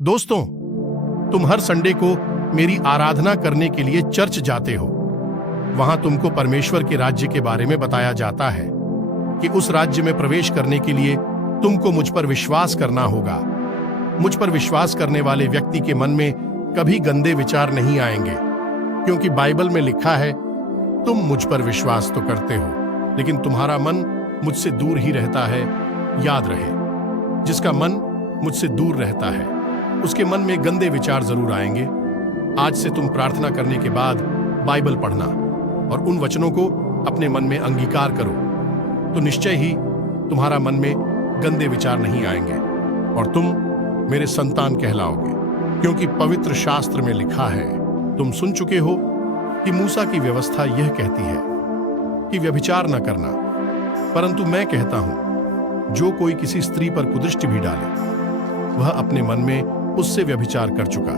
दोस्तों, तुम हर संडे को मेरी आराधना करने के लिए चर्च जाते हो। वहां तुमको परमेश्वर के राज्य के बारे में बताया जाता है कि उस राज्य में प्रवेश करने के लिए तुमको मुझ पर विश्वास करना होगा। मुझ पर विश्वास करने वाले व्यक्ति के मन में कभी गंदे विचार नहीं आएंगे, क्योंकि बाइबल में लिखा है, तुम मुझ पर विश्वास तो करते हो, लेकिन तुम्हारा मन मुझसे दूर ही रहता है। याद रहे, जिसका मन मुझसे दूर रहता है उसके मन में गंदे विचार जरूर आएंगे। आज से तुम प्रार्थना करने के बाद बाइबल पढ़ना और उन वचनों को अपने मन में अंगीकार करो, तो निश्चय ही तुम्हारा मन में गंदे विचार नहीं आएंगे और तुम मेरे संतान कहलाओगे। क्योंकि पवित्र शास्त्र में लिखा है, तुम सुन चुके हो कि मूसा की व्यवस्था यह कहती है कि व्यभिचार न करना, परंतु मैं कहता हूं, जो कोई किसी स्त्री पर कुदृष्टि भी डाले वह अपने मन में उससे व्यभिचार कर चुका।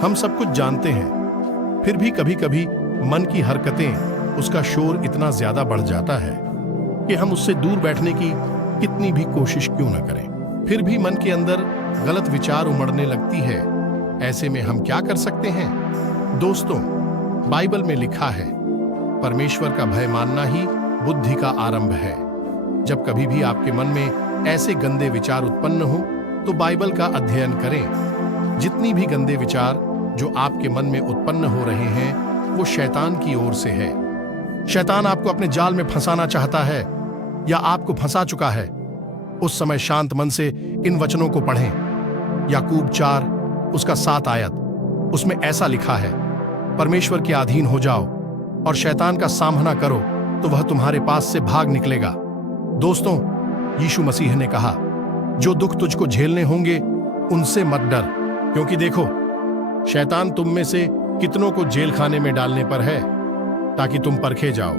हम सब कुछ जानते हैं, फिर भी कभी कभी मन की हरकतें, उसका शोर इतना ज्यादा बढ़ जाता है कि हम उससे दूर बैठने की कितनी भी कोशिश क्यों न करें, फिर भी मन के अंदर गलत विचार उमड़ने लगती है। ऐसे में हम क्या कर सकते हैं? दोस्तों, बाइबल में लिखा है, परमेश्वर का भय मानना ही बुद्धि का आरंभ है। जब कभी भी आपके मन में ऐसे गंदे विचार उत्पन्न हो तो बाइबल का अध्ययन करें। जितनी भी गंदे विचार जो आपके मन में उत्पन्न हो रहे हैं वो शैतान की ओर से है। शैतान आपको अपने जाल में फंसाना चाहता है या आपको फंसा चुका है। उस समय शांत मन से इन वचनों को पढ़ें। याकूब 4 उसका 7 आयत, उसमें ऐसा लिखा है, परमेश्वर के अधीन हो जाओ और शैतान का सामना करो तो वह तुम्हारे पास से भाग निकलेगा। दोस्तों, यीशु मसीह ने कहा, जो दुख तुझको झेलने होंगे उनसे मत डर, क्योंकि देखो, शैतान तुम में से कितनों को जेल खाने में डालने पर है, ताकि तुम परखे जाओ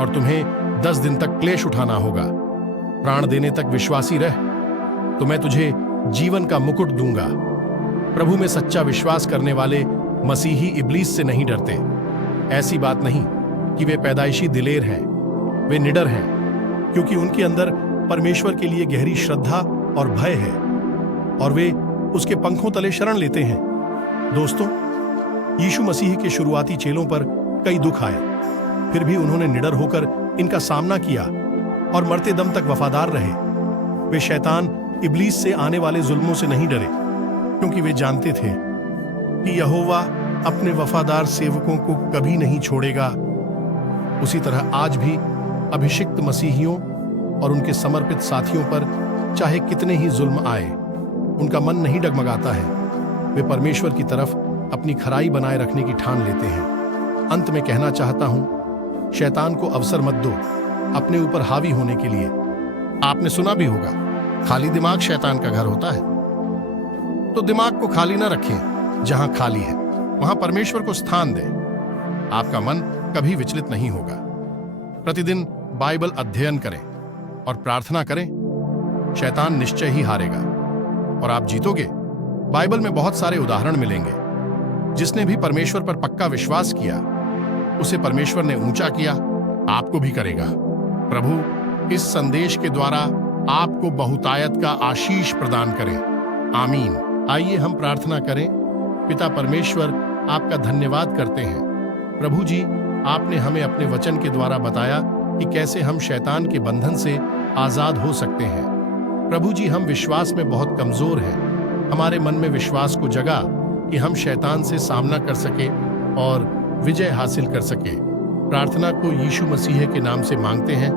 और तुम्हें 10 दिन तक क्लेश उठाना होगा। प्राण देने तक विश्वासी रह तो मैं तुझे जीवन का मुकुट दूंगा। प्रभु में सच्चा विश्वास करने वाले मसीही इब्लीस से नहीं डरते। ऐसी बात नहीं कि वे पैदाइशी दिलेर हैं, वे निडर हैं, क्योंकि उनके अंदर परमेश्वर के लिए गहरी श्रद्धा और भय है और वे उसके पंखों तले शरण लेते हैं। दोस्तों, यीशु मसीह के शुरुआती चेलों पर कई दुख आए, फिर भी उन्होंने निडर होकर इनका सामना किया और मरते दम तक वफादार रहे। वे शैतान इब्लीस से आने वाले जुल्मों से नहीं डरे, क्योंकि वे जानते थे कि यहोवा अपने वफादार सेवकों को कभी नहीं छोड़ेगा। उसी तरह आज भी अभिषिक्त मसीहियों और उनके समर्पित साथियों पर चाहे कितने ही जुल्म आए, उनका मन नहीं डगमगाता है। वे परमेश्वर की तरफ अपनी खराई बनाए रखने की ठान लेते हैं। अंत में कहना चाहता हूं, शैतान को अवसर मत दो अपने ऊपर हावी होने के लिए। आपने सुना भी होगा, खाली दिमाग शैतान का घर होता है। तो दिमाग को खाली ना रखें। जहां खाली है वहां परमेश्वर को स्थान दें। आपका मन कभी विचलित नहीं होगा। प्रतिदिन बाइबल अध्ययन करें और प्रार्थना करें। शैतान निश्चय ही हारेगा और आप जीतोगे। बाइबल में बहुत सारे उदाहरण मिलेंगे। जिसने भी परमेश्वर पर पक्का विश्वास किया उसे परमेश्वर ने ऊंचा किया, आपको भी करेगा। प्रभु इस संदेश के द्वारा आपको बहुतायत का आशीष प्रदान करें। आमीन। आइए हम प्रार्थना करें। पिता परमेश्वर, आपका धन्यवाद करते हैं। प्रभु जी, आपने हमें अपने वचन के द्वारा बताया कि कैसे हम शैतान के बंधन से आजाद हो सकते हैं। प्रभु जी, हम विश्वास में बहुत कमजोर हैं। हमारे मन में विश्वास को जगा कि हम शैतान से सामना कर सके और विजय हासिल कर सके। प्रार्थना को यीशु मसीह के नाम से मांगते हैं।